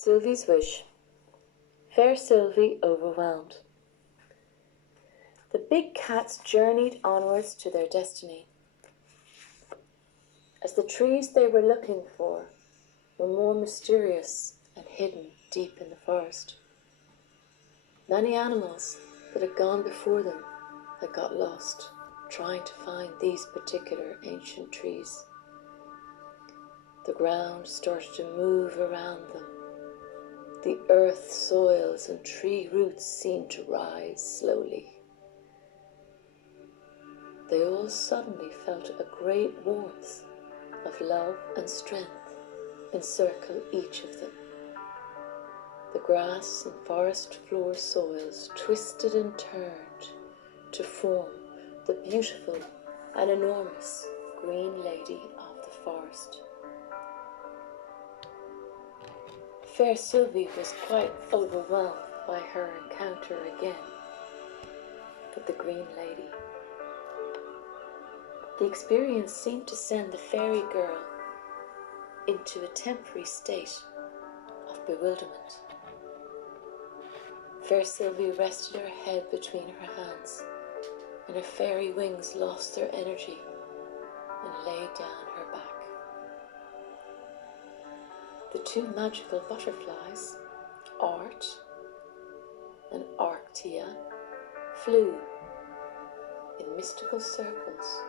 Sylvie's wish. Faersylvie overwhelmed. The big cats journeyed onwards to their destiny. As the trees they were looking for were more mysterious and hidden deep in the forest. Many animals that had gone before them had got lost trying to find these particular ancient trees. The ground started to move around them. The earth, soils, and tree roots seemed to rise slowly. They all suddenly felt a great warmth of love and strength encircle each of them. The grass and forest floor soils twisted and turned to form the beautiful and enormous Green Lady of the forest. Faersylvie was quite overwhelmed by her encounter again with the Green Lady. The experience seemed to send the fairy girl into a temporary state of bewilderment. Faersylvie rested her head between her hands, and her fairy wings lost their energy and laid down her back. The two magical butterflies, Art and Arctia, flew in mystical circles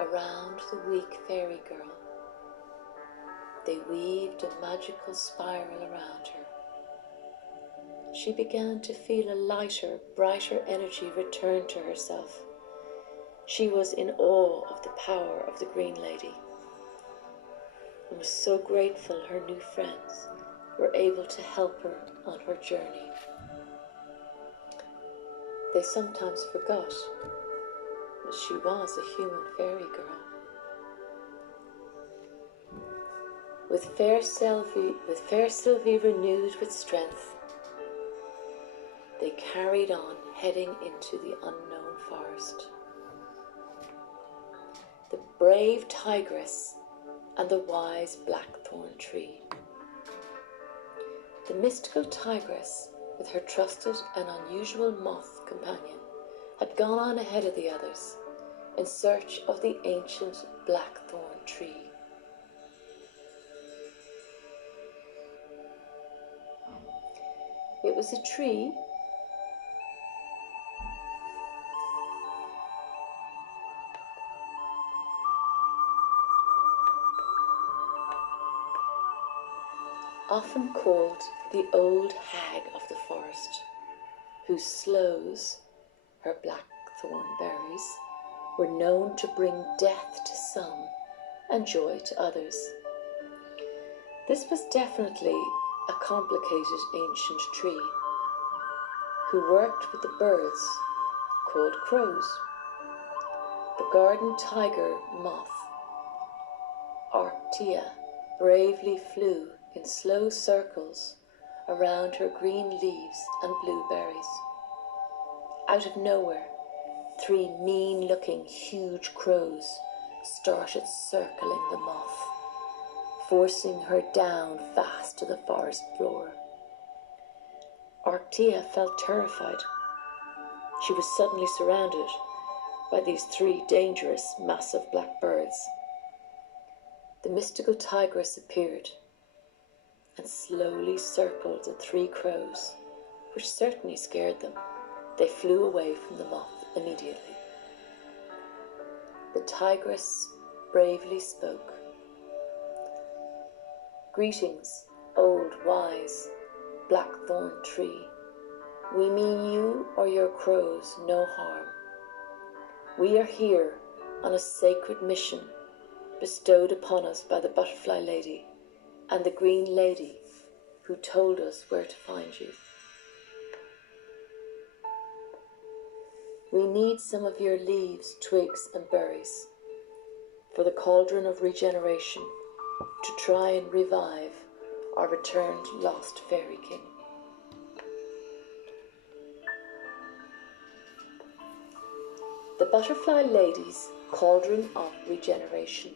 around the weak fairy girl. They weaved a magical spiral around her. She began to feel a lighter, brighter energy return to herself. She was in awe of the power of the Green Lady and was so grateful her new friends were able to help her on her journey. They sometimes forgot that she was a human fairy girl. With Faersylvie renewed with strength, they carried on, heading into the unknown forest. The brave tigress and the wise blackthorn tree. The mystical tigress, with her trusted and unusual moth companion, had gone on ahead of the others in search of the ancient blackthorn tree. It was a tree often called the old hag of the forest, whose sloes, her blackthorn berries, were known to bring death to some and joy to others. This was definitely a complicated ancient tree, who worked with the birds called crows. The garden tiger moth, Arctia, bravely flew in slow circles around her green leaves and blueberries. Out of nowhere, 3 mean-looking huge crows started circling the moth, forcing her down fast to the forest floor. Arctia felt terrified. She was suddenly surrounded by these 3 dangerous, massive black birds. The mystical tigress appeared and slowly circled the 3 crows, which certainly scared them. They flew away from the moth immediately. The tigress bravely spoke. "Greetings, old wise blackthorn tree. We mean you or your crows no harm. We are here on a sacred mission bestowed upon us by the Butterfly Lady and the Green Lady, who told us where to find you. We need some of your leaves, twigs, and berries for the Cauldron of Regeneration to try and revive our returned lost fairy king." The Butterfly Lady's Cauldron of Regeneration.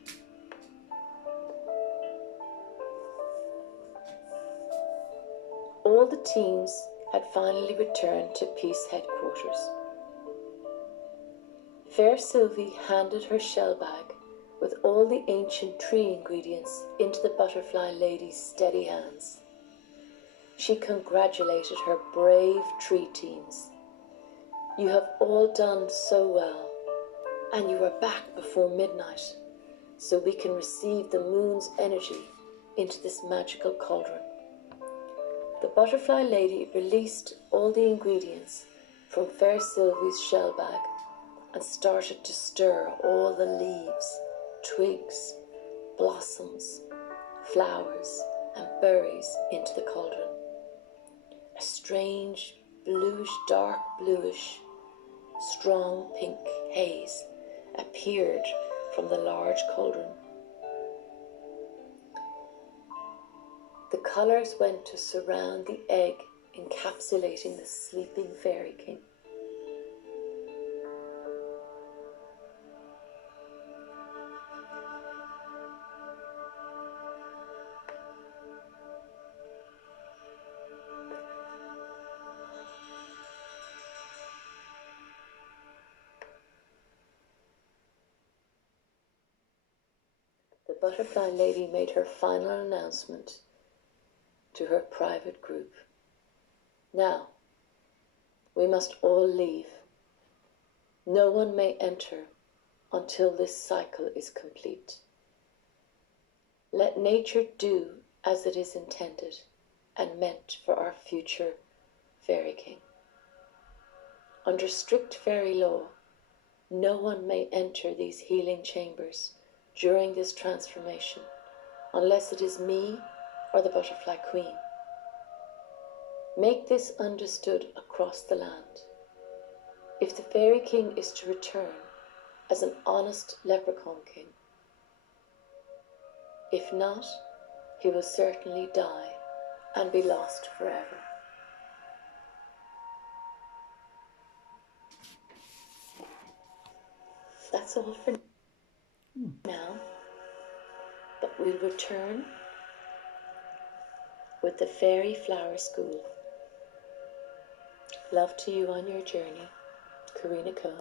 All the teams had finally returned to Peace headquarters. Faersylvie handed her shell bag with all the ancient tree ingredients into the butterfly lady's steady hands. She congratulated her brave tree teams. You have all done so well, and you are back before midnight, so we can receive the moon's energy into this magical cauldron. The butterfly lady released all the ingredients from Faersylvie's shell bag and started to stir all the leaves, twigs, blossoms, flowers, and berries into the cauldron. A strange, bluish, dark bluish, strong pink haze appeared from the large cauldron. The colours went to surround the egg encapsulating the sleeping fairy king. The butterfly lady made her final announcement to her private group. Now, we must all leave. No one may enter until this cycle is complete. Let nature do as it is intended and meant for our future fairy king. Under strict fairy law, no one may enter these healing chambers during this transformation unless it is me or the butterfly queen. Make this understood across the land. If the fairy king is to return as an honest leprechaun king, if not, he will certainly die and be lost forever. That's all for now, but we'll return with the Fairy Flower School. Love to you on your journey, Karina Cohen.